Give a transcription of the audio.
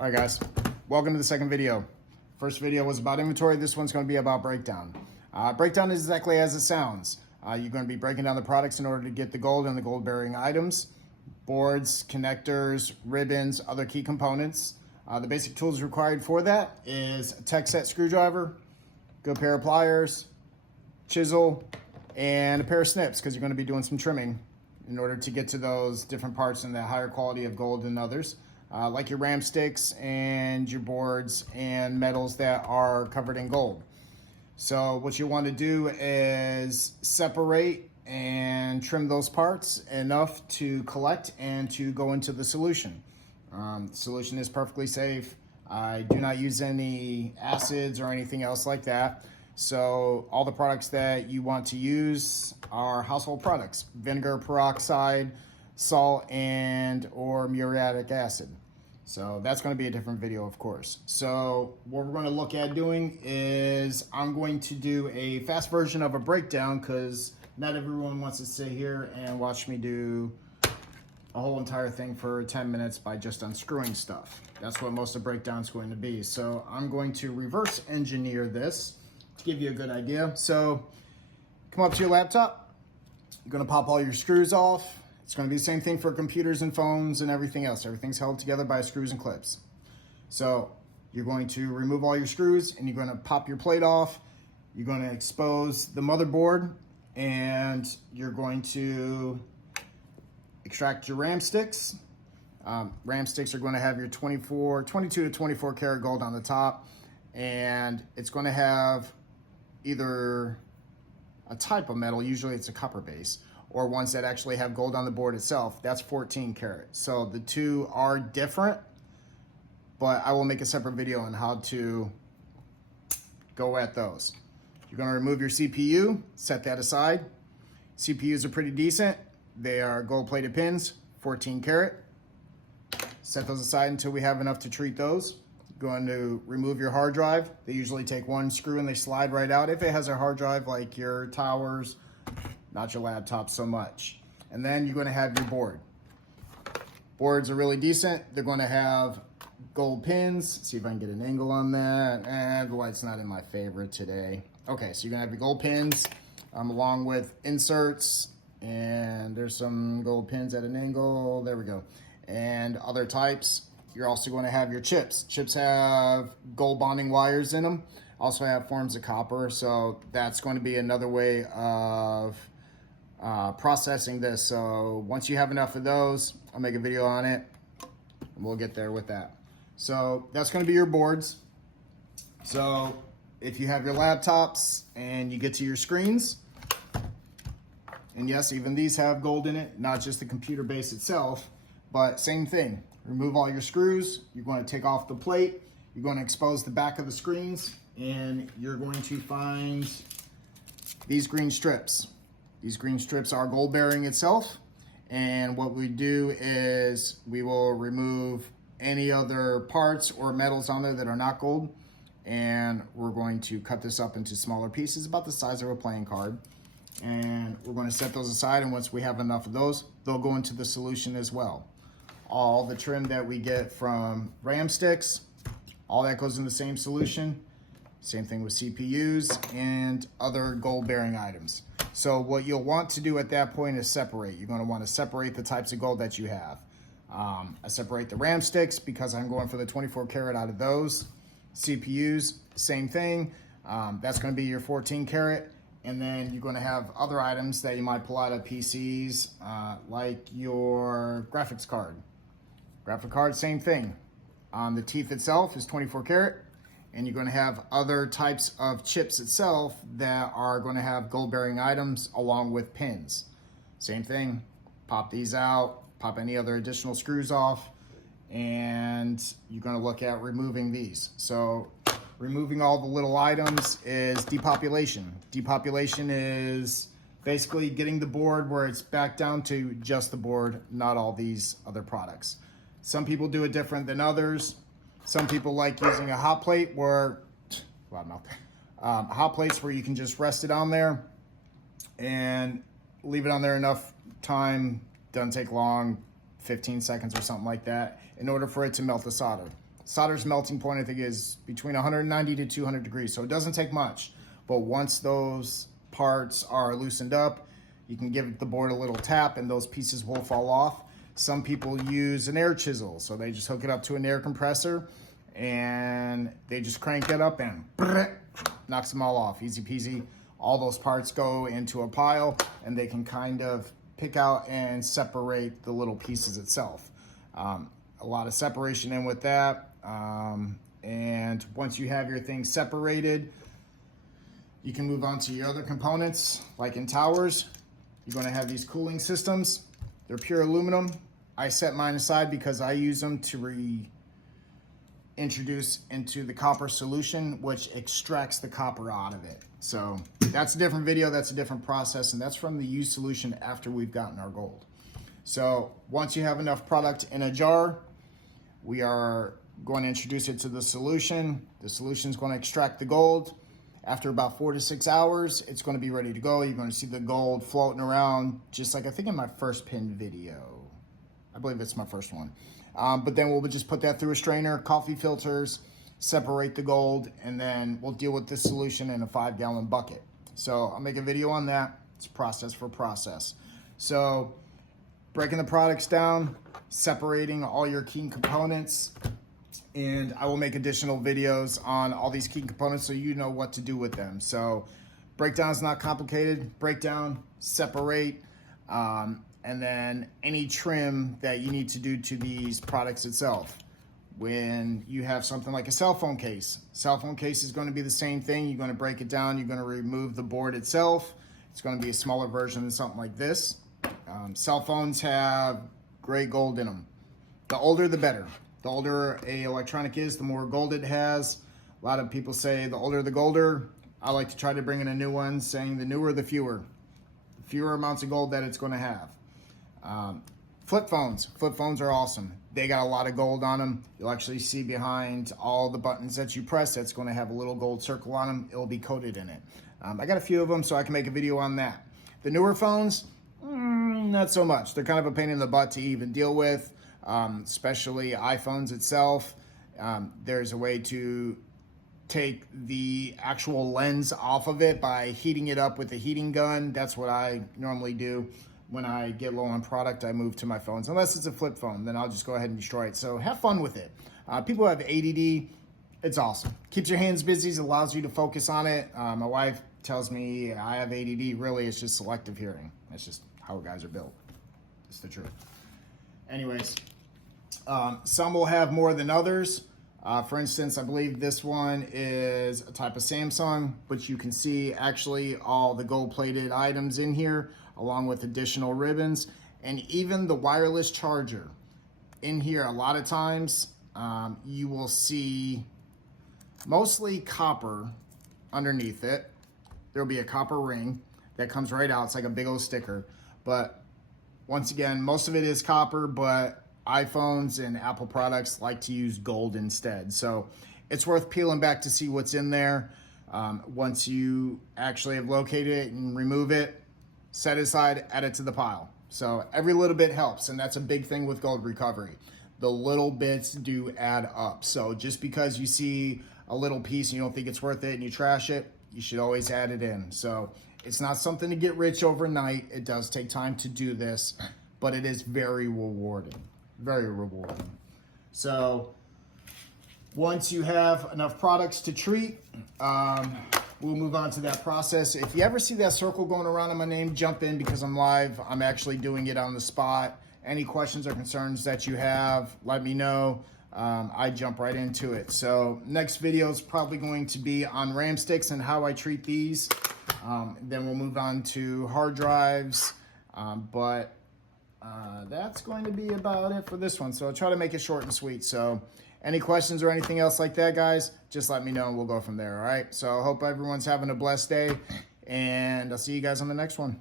All right, guys, welcome to the second video. First video was about inventory. This one's going to be about breakdown. Breakdown is exactly as it sounds. You're going to be breaking down the products in order to get the gold and the gold bearing items, boards, connectors, ribbons, other key components. The basic tools required for that is a tech set screwdriver, good pair of pliers, chisel, and a pair of snips because you're going to be doing some trimming in order to get to those different parts in that higher quality of gold than others. Like your ram sticks and your boards and metals that are covered in gold. So what you want to do is separate and trim those parts enough to collect and to go into the solution. The solution is perfectly safe. I do not use any acids or anything else like that. So all the products that you want to use are household products: vinegar, peroxide, salt, and or muriatic acid. So that's going to be a different video, of course. So what we're going to look at doing is I'm going to do a fast version of a breakdown because not everyone wants to sit here and watch me do a whole entire thing for 10 minutes by just unscrewing stuff. That's what most of the breakdown is going to be. So I'm going to reverse engineer this to give you a good idea. So come up to your laptop. You're going to pop all your screws off. It's going to be the same thing for computers and phones and everything else. Everything's held together by screws and clips. So you're going to remove all your screws and you're going to pop your plate off. You're going to expose the motherboard and you're going to extract your ram sticks. Ram sticks are going to have your 22 to 24 karat gold on the top, and it's going to have either a type of metal, usually it's a copper base, or ones that actually have gold on the board itself. That's 14 karat. So the two are different, but I will make a separate video on how to go at those. You're going to remove your CPU, set that aside. CPUs are pretty decent. They are gold plated pins, 14 karat. Set those aside until we have enough to treat those. You're going to remove your hard drive. They usually take one screw and they slide right out. If it has a hard drive like your towers, not your laptop so much. And then you're going to have your board. Boards are really decent. They're going to have gold pins. See if I can get an angle on that. And the light's not in my favor today. Okay, so you're going to have your gold pins along with inserts. And there's some gold pins at an angle. There we go. And other types. You're also going to have your chips. Chips have gold bonding wires in them. Also have forms of copper. So that's going to be another way of processing this. So once you have enough of those, I'll make a video on it and we'll get there with that. So that's going to be your boards. So if you have your laptops and you get to your screens, and yes, even these have gold in it, not just the computer base itself, but same thing. Remove all your screws. You're going to take off the plate. You're going to expose the back of the screens, and you're going to find these green strips. These green strips are gold bearing itself, and what we do is we will remove any other parts or metals on there that are not gold, and we're going to cut this up into smaller pieces about the size of a playing card, and we're going to set those aside, and once we have enough of those, they'll go into the solution as well. All the trim that we get from ram sticks, all that goes in the same solution. Same thing with CPUs and other gold bearing items. So what you'll want to do at that point is separate. You're going to want to separate the types of gold that you have. I separate the ram sticks because I'm going for the 24 karat out of those. CPUs, same thing. That's going to be your 14 karat. And then you're going to have other items that you might pull out of PCs, like your graphics card. Graphic card, same thing. The teeth itself is 24 karat. And you're going to have other types of chips itself that are going to have gold bearing items along with pins. Same thing. Pop these out, pop any other additional screws off, and you're going to look at removing these. So removing all the little items is depopulation. Depopulation is basically getting the board where it's back down to just the board, not all these other products. Some people do it different than others. Some people like using a hot plate where, hot plates where you can just rest it on there and leave it on there enough time, doesn't take long, 15 seconds or something like that, in order for it to melt the solder. solder's melting point, I think, is between 190 to 200 degrees. So it doesn't take much. But once those parts are loosened up, you can give the board a little tap and those pieces will fall off. Some people use an air chisel. So they just hook it up to an air compressor and they just crank it up and knocks them all off. Easy peasy. All those parts go into a pile and they can kind of pick out and separate the little pieces itself. A lot of separation in with that. And once you have your thing separated, you can move on to your other components. Like in towers, you're going to have these cooling systems. They're pure aluminum. I set mine aside because I use them to reintroduce into the copper solution, which extracts the copper out of it. So that's a different video, that's a different process, and that's from the used solution after we've gotten our gold. So once you have enough product in a jar, we are going to introduce it to the solution. The solution is going to extract the gold. After about 4 to 6 hours, it's going to be ready to go. You're going to see the gold floating around, just like I think in my first pin video. I believe it's my first one. But then we'll just put that through a strainer, coffee filters, separate the gold, and then we'll deal with this solution in a 5-gallon bucket. So I'll make a video on that. It's process for process. So breaking the products down, separating all your key components, and I will make additional videos on all these key components so you know what to do with them. So breakdown is not complicated. Breakdown, separate, and then any trim that you need to do to these products itself. When you have something like a cell phone case is going to be the same thing. You're going to break it down. You're going to remove the board itself. It's going to be a smaller version than something like this. Cell phones have gray gold in them. The older, the better. The older a electronic is, the more gold it has. A lot of people say the older the golder. I like to try to bring in a new one saying the newer the fewer. The fewer amounts of gold that it's going to have. Flip phones are awesome. They got a lot of gold on them. You'll actually see behind all the buttons that you press, that's going to have a little gold circle on them. It'll be coated in it. I got a few of them, so I can make a video on that. The newer phones, not so much. They're kind of a pain in the butt to even deal with. Especially iPhones itself. There's a way to take the actual lens off of it by heating it up with a heating gun. That's what I normally do. When I get low on product, I move to my phones. Unless it's a flip phone, then I'll just go ahead and destroy it. So have fun with it. People who have ADD, it's awesome. Keeps your hands busy, allows you to focus on it. My wife tells me I have ADD. Really, it's just selective hearing. That's just how guys are built. It's the truth. Anyways, some will have more than others. For instance, I believe this one is a type of Samsung, but you can see actually all the gold-plated items in here, along with additional ribbons, and even the wireless charger. In here, a lot of times, you will see mostly copper underneath it. There'll be a copper ring that comes right out. It's like a big old sticker, but once again, most of it is copper, but iPhones and Apple products like to use gold instead. So it's worth peeling back to see what's in there. Once you actually have located it and remove it, set it aside, add it to the pile. So every little bit helps, and that's a big thing with gold recovery. The little bits do add up. So just because you see a little piece and you don't think it's worth it and you trash it, you should always add it in. So it's not something to get rich overnight. It does take time to do this, but it is very rewarding. Very rewarding. So once you have enough products to treat, we'll move on to that process. If you ever see that circle going around on my name, jump in because I'm live. I'm actually doing it on the spot. Any questions or concerns that you have, let me know. I jump right into it. So next video is probably going to be on RAM sticks and how I treat these. Then we'll move on to hard drives. That's going to be about it for this one. So I'll try to make it short and sweet. So any questions or anything else like that, guys, just let me know and we'll go from there. All right. So I hope everyone's having a blessed day and I'll see you guys on the next one.